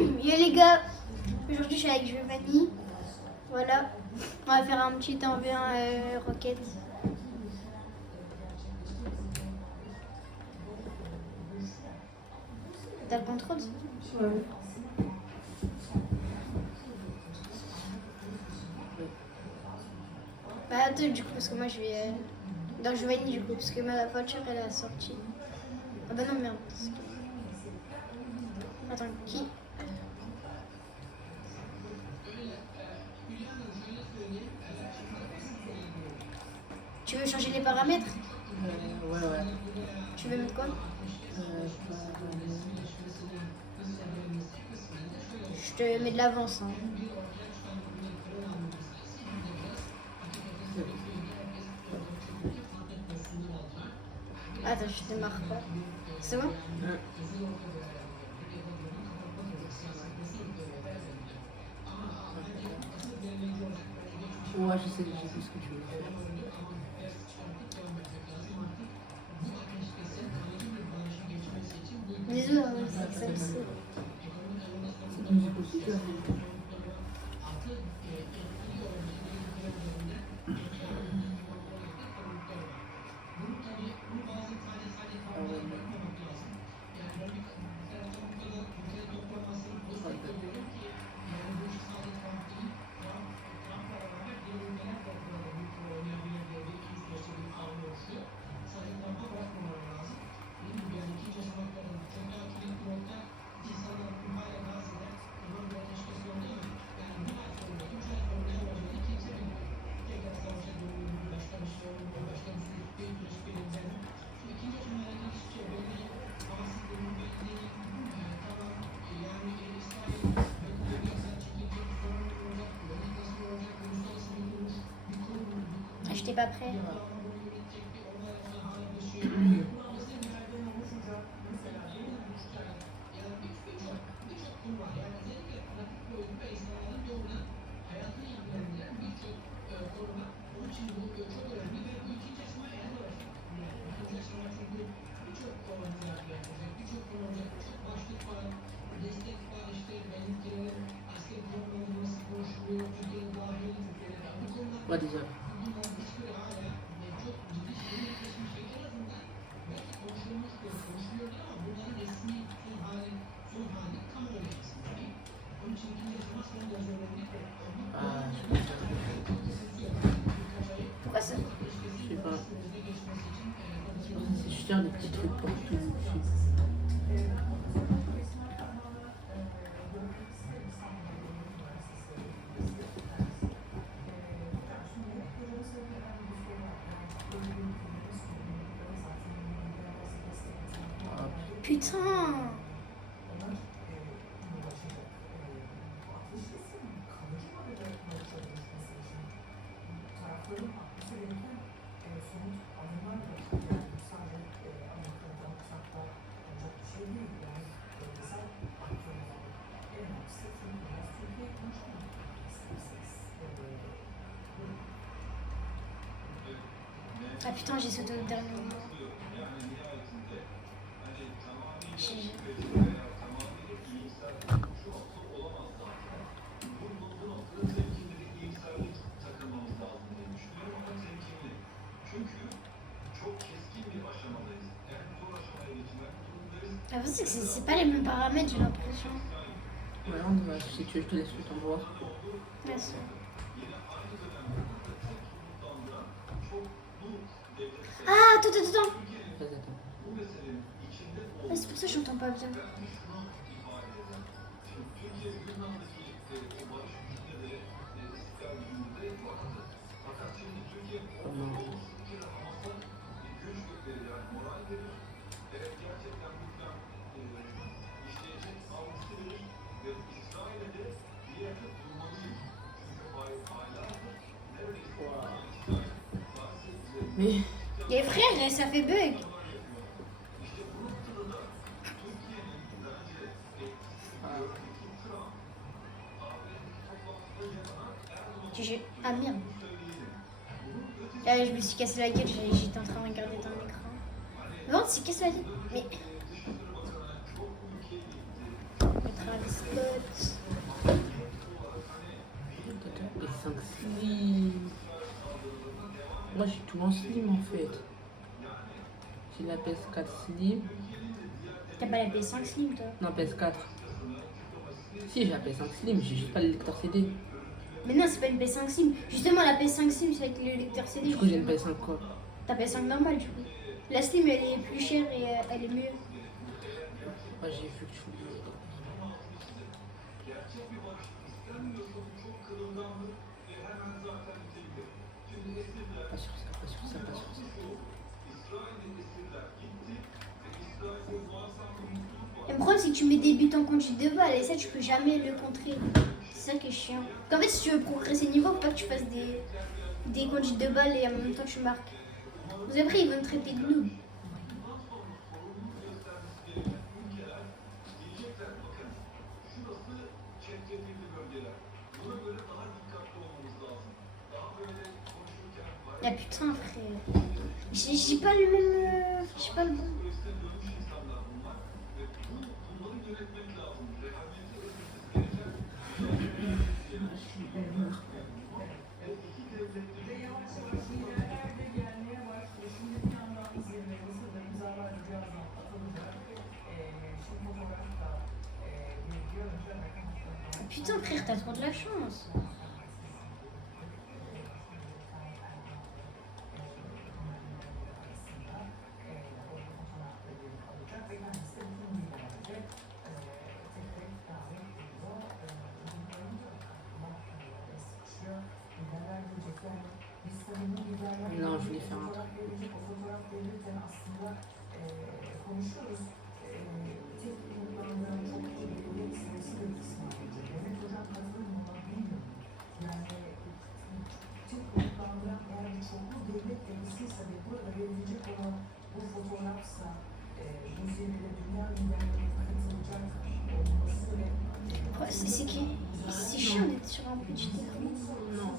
Yo les gars, aujourd'hui je suis avec Giovanni. Voilà, on va faire un petit 1v1 Rocket. T'as le contrôle? Ouais. Bah attends du coup parce que moi je vais dans Giovanni du coup parce que ma voiture elle a sorti. Ah bah non merde. Attends, qui? Tu veux changer les paramètres? Ouais. Tu veux mettre quoi? Je te mets de l'avance. Hein. Attends, je démarre pas. C'est bon? Ouais, je sais ce que tu veux faire. Désolé, c'est que ça aussi. C'est musique aussi, toi. Ah, j'étais pas prêt. Ouais, désolé. Pourquoi ça? Je sais pas. C'est juste des petits trucs pour tout. Putain! Ah putain, j'ai sauté au dernier moment. Ah, c'est pas les mêmes paramètres, j'ai l'impression. Ouais, on va, si tu veux, je te laisse le temps de voir. Merci. Ah, attends. Vas-y, attends. Ah, c'est pour ça que j'entends pas bien. Mais Et frère, ça fait bug. Ah merde. Là, je me suis cassé la gueule, j'étais en train de regarder ton écran. Non, c'est cassé la gueule. Mais. But... PS5 Slim. Moi j'ai tout en Slim en fait. J'ai la PS4 Slim. T'as pas la PS5 Slim, toi? Non, PS4. Si, j'ai la PS5 Slim, j'ai juste pas le lecteur CD. Mais non, c'est pas une PS5 Slim. Justement, la PS5 Slim, c'est avec le lecteur CD. Du coup, j'ai une PS5 quoi? Ta PS5 normale, du coup. La Slim, elle est plus chère et elle est mieux. Ouais, j'ai vu que tu pas sur ça, pas sur ça, pas sur ça. Et le problème, c'est que tu mets des buts en conduite de balle et ça, tu peux jamais le contrer. C'est ça qui est chiant. En fait, si tu veux progresser niveau, faut pas que tu fasses des conduites de balle et en même temps tu marques. Vous après, ils vont te traiter de noob. Ah putain, frère. J'ai pas le même. J'ai pas le bon. Putain, frère, t'as trop de la chance. Non, je voulais faire un truc. C'est qui? C'est chiant d'être sur un petit écran. Non.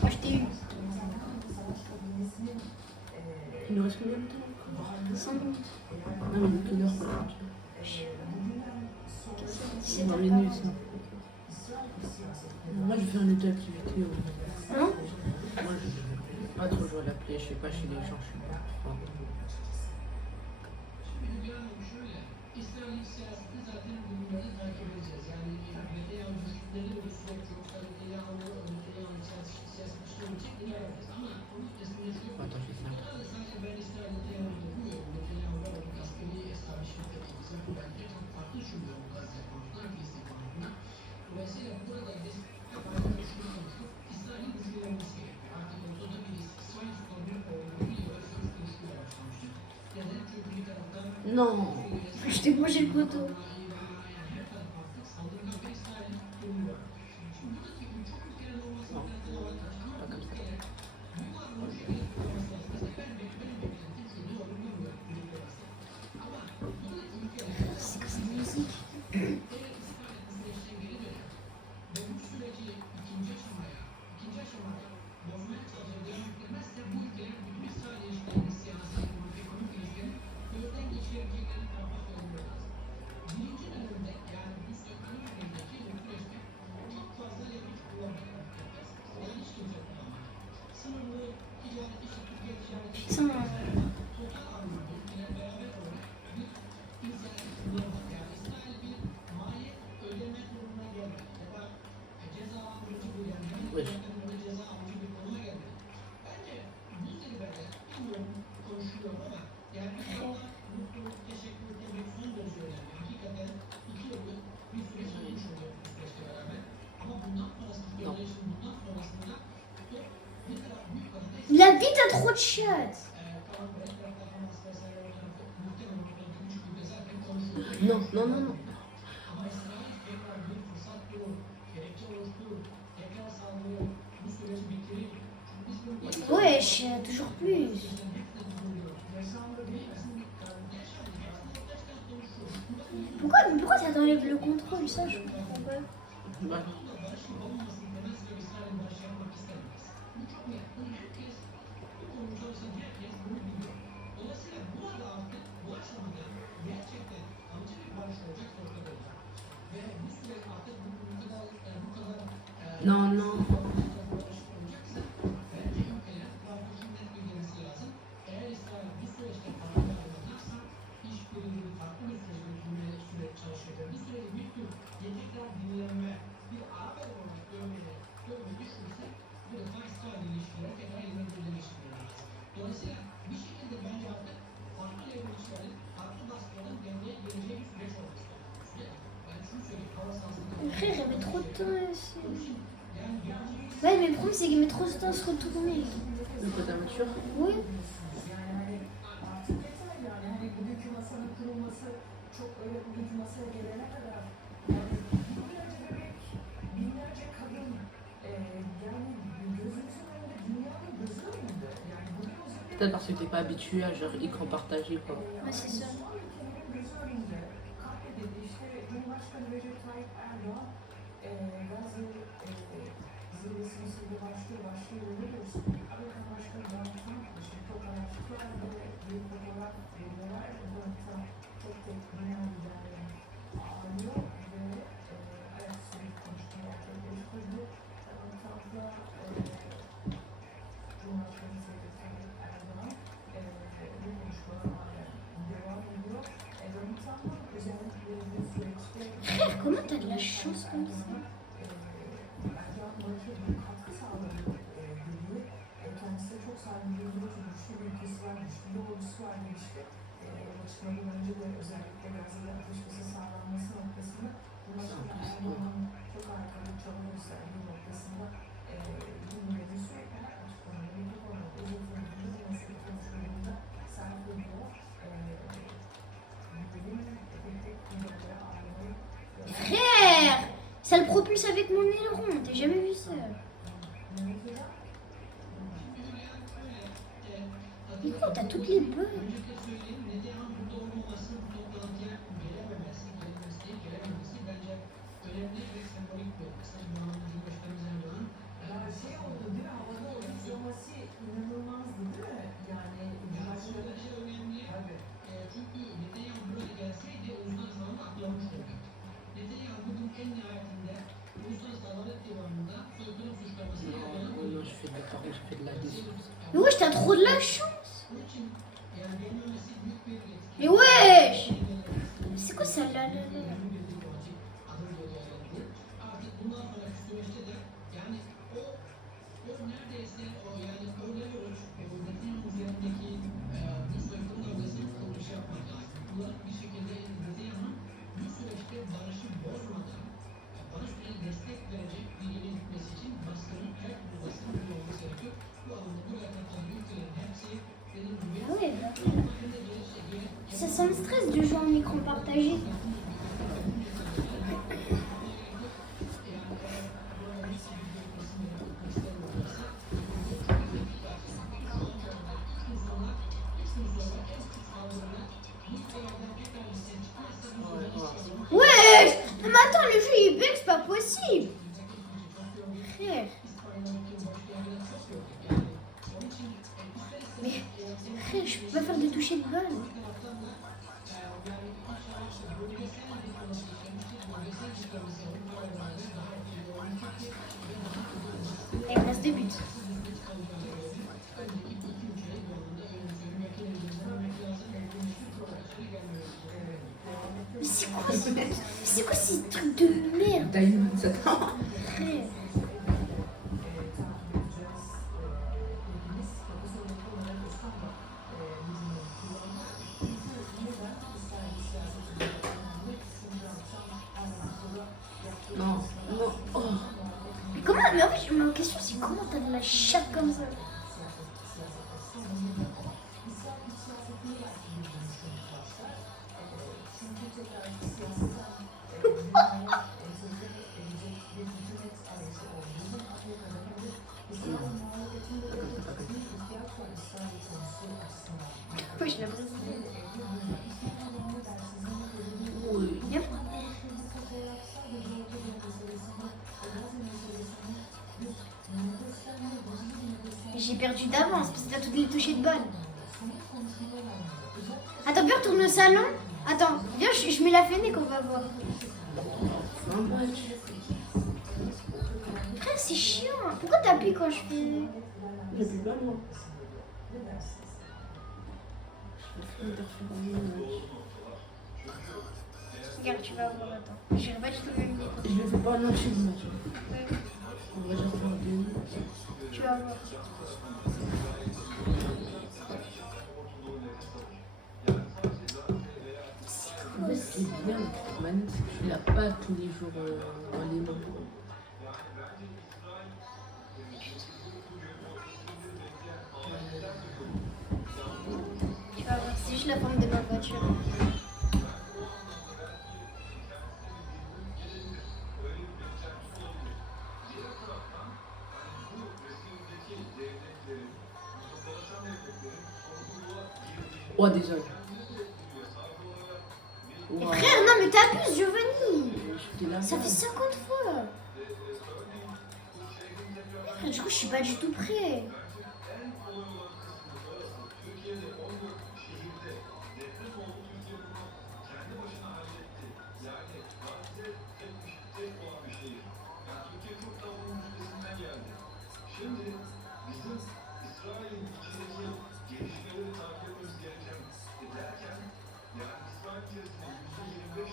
Moi, je t'ai eu. Il nous reste combien de temps encore? 100 minutes. Non, mais depuis une heure, quoi. 17 20 minutes, non. Moi, je fais un autre activité. Hein? Moi, je vais pas trop jouer à la play, je sais pas chez les gens, je sais pas. Attends, je fais ça. Non. Je t'ai mangé le poteau. Non, pas comme ça. C'est quoi cette musique? Putain. Wesh. Non. La vie, t'as trop de chattes. Non, non, non, non. Wesh, toujours plus. Pourquoi ça t'enlève le contrôle, ça, je comprends pas. Bah, Non, non. Mon frère, il met trop de temps. Ouais, mais le problème, c'est qu'il met trop de temps à se retourner. Le côté amateur. Oui. Peut-être parce que t'es pas habitué à genre écran partagé quoi. Ouais, c'est ça. Frère, comment t'as de la chance comme ça? Frère, ça le propulse avec mon aileron, t'as jamais vu ça? Mais quoi, t'as toutes les bugs. Non, je fais de la décision. Mais wesh, t'as trop de la chance. Mais wesh, c'est quoi ça là? Ah ouais, bah. Ça me stresse de jouer en écran partagé. Wesh, mais attends, le jeu il bug, c'est pas possible. Frère. Mais frère, je peux pas faire de toucher de balle. Et il me reste 2 buts. Mais c'est quoi ces trucs de merde? T'as eu 27 ans. Frère. Non, non. Oh. Mais comment? Mais en fait, ma question c'est comment t'as de la chatte comme ça? Oui, je l'ai pris. Oui. Viens. J'ai perdu d'avance parce que t'as toutes les touchées de balle. Attends, viens, retourne au salon. Attends, viens, je mets la fenêtre qu'on va voir. Non, moi, Frère, c'est chiant. Pourquoi t'appuies quand je fais... J'appuie pas moi. Je fais interférer le match. Regarde, tu vas voir, attends. J'irai pas du tout le même niveau. Je le fais pas en entier le match. Ouais, On va déjà faire deux. tu vas voir. En fait, ce qui est bien avec cette manette, c'est que tu l'as pas tous les jours dans les mains. Tu vas voir, c'est juste la forme de ma voiture. Oh, désolé. Mais Wow. frère, non, mais t'abuses, Giovanni. J'étais là. Ça fait 50 fois. Frère, du coup, je suis pas du tout prêt.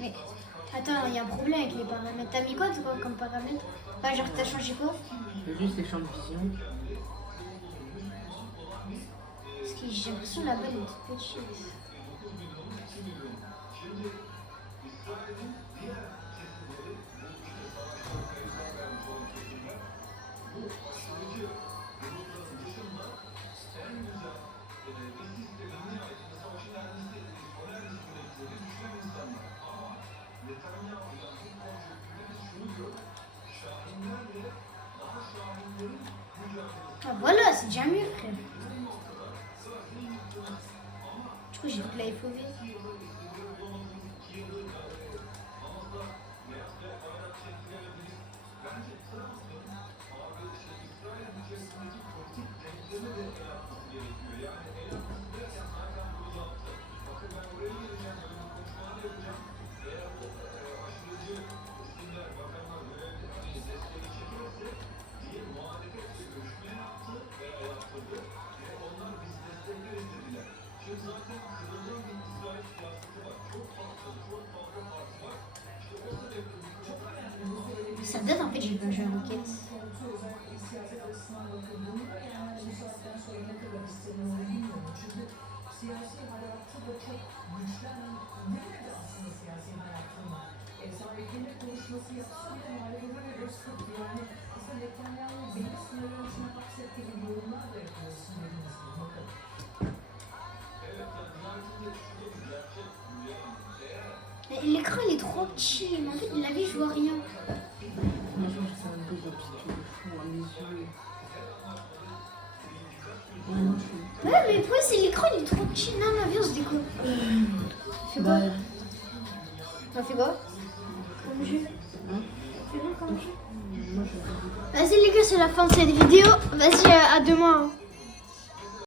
Mais attends, il y a un problème avec les paramètres. T'as mis quoi toi comme paramètre? Bah, genre, t'as changé quoi? Juste les champs de vision. Parce que j'ai l'impression que la balle est toute petite. Ah voilà, c'est déjà mieux, frère. Du coup, j'ai toute la FOV. Ça date en fait, j'ai pas joué à Rocket. L'écran il est trop petit, mais en fait la vie je vois rien. Moi, je fais un peu de fou à mes yeux. Ouais, non, je suis. Ouais, mais pourquoi c'est l'écran il est trop petit? Non, non, viens, on se décolle. Fais quoi? Bah, On fait quoi? Comme jeu. hein? Fais quoi comme jeu? Moi, je. Vas-y les gars, c'est la fin de cette vidéo. Vas-y, à demain. Hein.